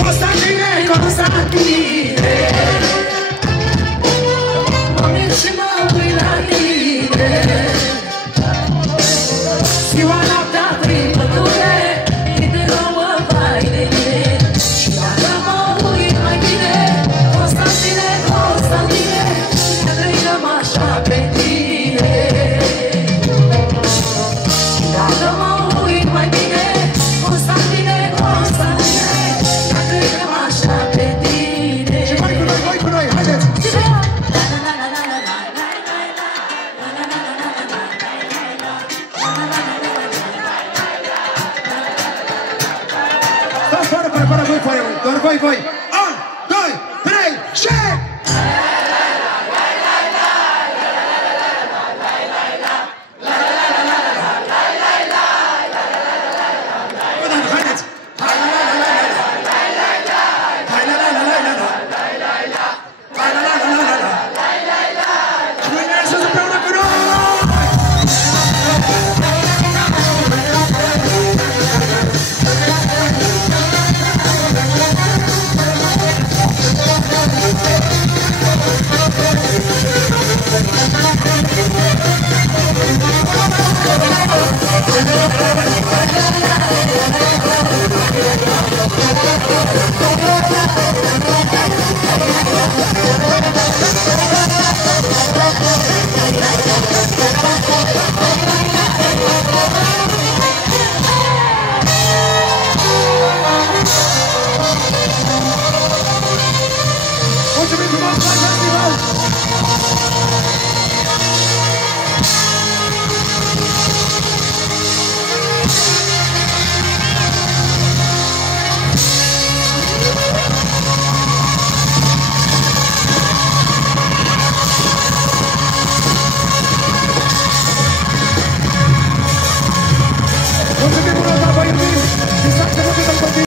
Constantine, Constantine, mă merg și mă uit la tine. Ziua noaptea prin pădure, câte nouă vai de mine. Și dacă mă uit mai bine, Constantine, Constantine, ne trăim așa pe tine. Și dacă mă uit mai bine, Constantine, Constantine, ne trăim așa pe tine. Și mai cu noi, haideți! Doar voi,